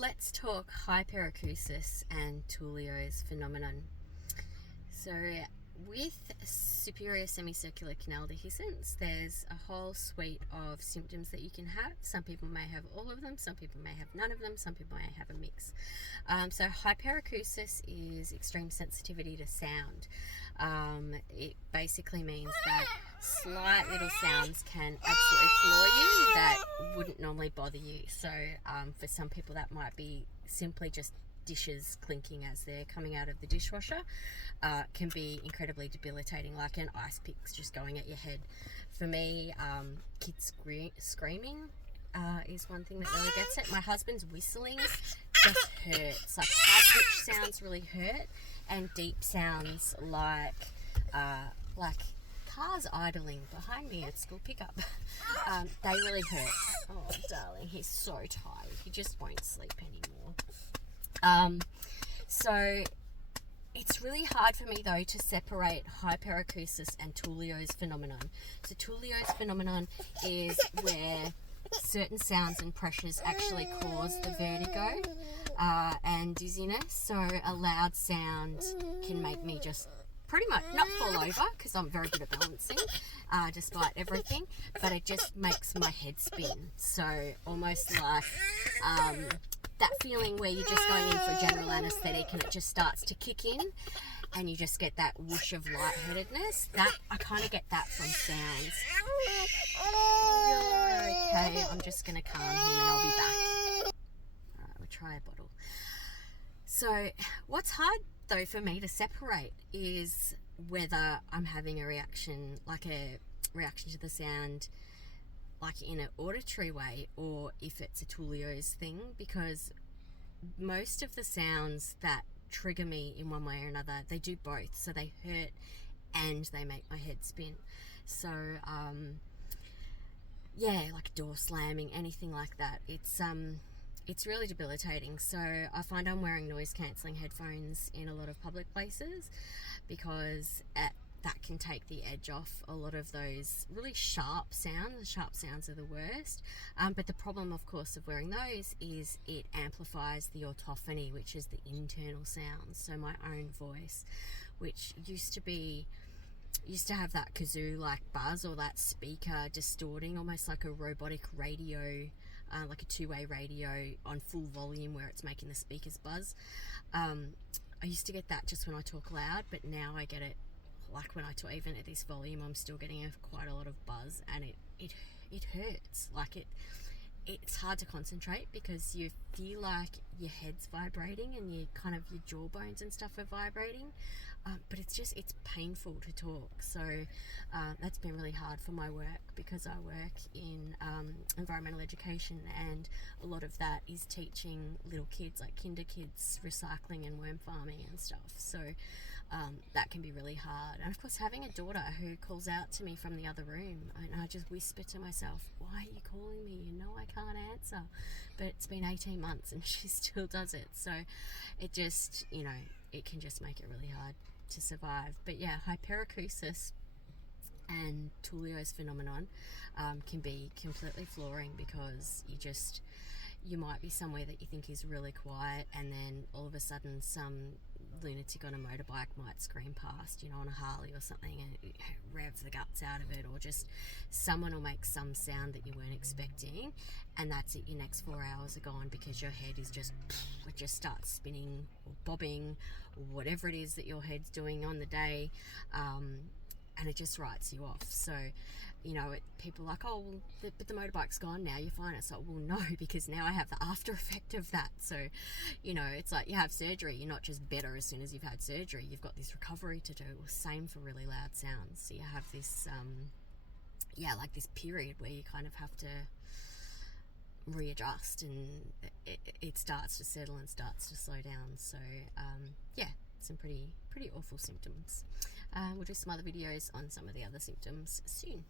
Let's talk hyperacusis and Tullios phenomenon. So with superior semicircular canal dehiscence, there's a whole suite of symptoms that you can have. Some people may have all of them, some people may have none of them, some people may have a mix. So hyperacusis is extreme sensitivity to sound. It basically means that slight little sounds can absolutely floor you that wouldn't normally bother you. So for some people that might be simply just dishes clinking as they're coming out of the dishwasher. Can be incredibly debilitating, like an ice pick's just going at your head. For me, kids screaming is one thing that really gets it. My husband's whistling just hurts. Like high pitch sounds really hurt, and deep sounds like cars idling behind me at school pickup. They really hurt. Oh darling, he's so tired. He just won't sleep anymore. So it's really hard for me though to separate hyperacusis and Tullios phenomenon. So Tullios phenomenon is where certain sounds and pressures actually cause the vertigo and dizziness. So a loud sound can make me just pretty much not fall over, because I'm very good at balancing despite everything, but it just makes my head spin. So almost like that feeling where you're just going in for general anaesthetic and it just starts to kick in and you just get that whoosh of lightheadedness. That I kind of get that from sounds. Okay, I'm just going to calm him and I'll be back. Alright, we'll try a bottle. So what's hard though for me to separate is whether I'm having a reaction, like a reaction to the sound, like in an auditory way, or if it's a Tullios thing, because most of the sounds that trigger me in one way or another, they do both. So they hurt and they make my head spin. So yeah, like door slamming, anything like that. It's really debilitating. So I find I'm wearing noise cancelling headphones in a lot of public places because that can take the edge off a lot of those really sharp sounds. The sharp sounds are the worst. But the problem, of course, of wearing those is it amplifies the autophony, which is the internal sounds. So my own voice, which used to have that kazoo-like buzz, or that speaker distorting, almost like a robotic radio, like a two-way radio on full volume where it's making the speakers buzz. I used to get that just when I talk loud, but now I get it like when I talk, even at this volume, I'm still getting quite a lot of buzz, and it hurts. Like it's hard to concentrate because you feel like your head's vibrating and your jawbones and stuff are vibrating, but it's painful to talk. So that's been really hard for my work, because I work in environmental education, and a lot of that is teaching little kids, like kinder kids, recycling and worm farming and stuff. So that can be really hard. And of course, having a daughter who calls out to me from the other room, and I just whisper to myself, why are you calling me? You know I can't answer. But it's been 18 months and she still does it. So it just, it can just make it really hard to survive. But yeah, hyperacusis and Tullios phenomenon can be completely flooring, because you might be somewhere that you think is really quiet, and then all of a sudden some lunatic on a motorbike might scream past, on a Harley or something, and it revs the guts out of it, or just someone will make some sound that you weren't expecting, and that's it. Your next 4 hours are gone, because your head is just starts spinning or bobbing, or whatever it is that your head's doing on the day, and it just writes you off. So people are like, oh well, but the motorbike's gone now, you're fine. It's like, well no, because now I have the after effect of that. So it's like you have surgery, you're not just better as soon as you've had surgery, you've got this recovery to do. Well, same for really loud sounds. So you have this like this period where you kind of have to readjust, and it starts to settle and starts to slow down. So some pretty awful symptoms. We'll do some other videos on some of the other symptoms soon.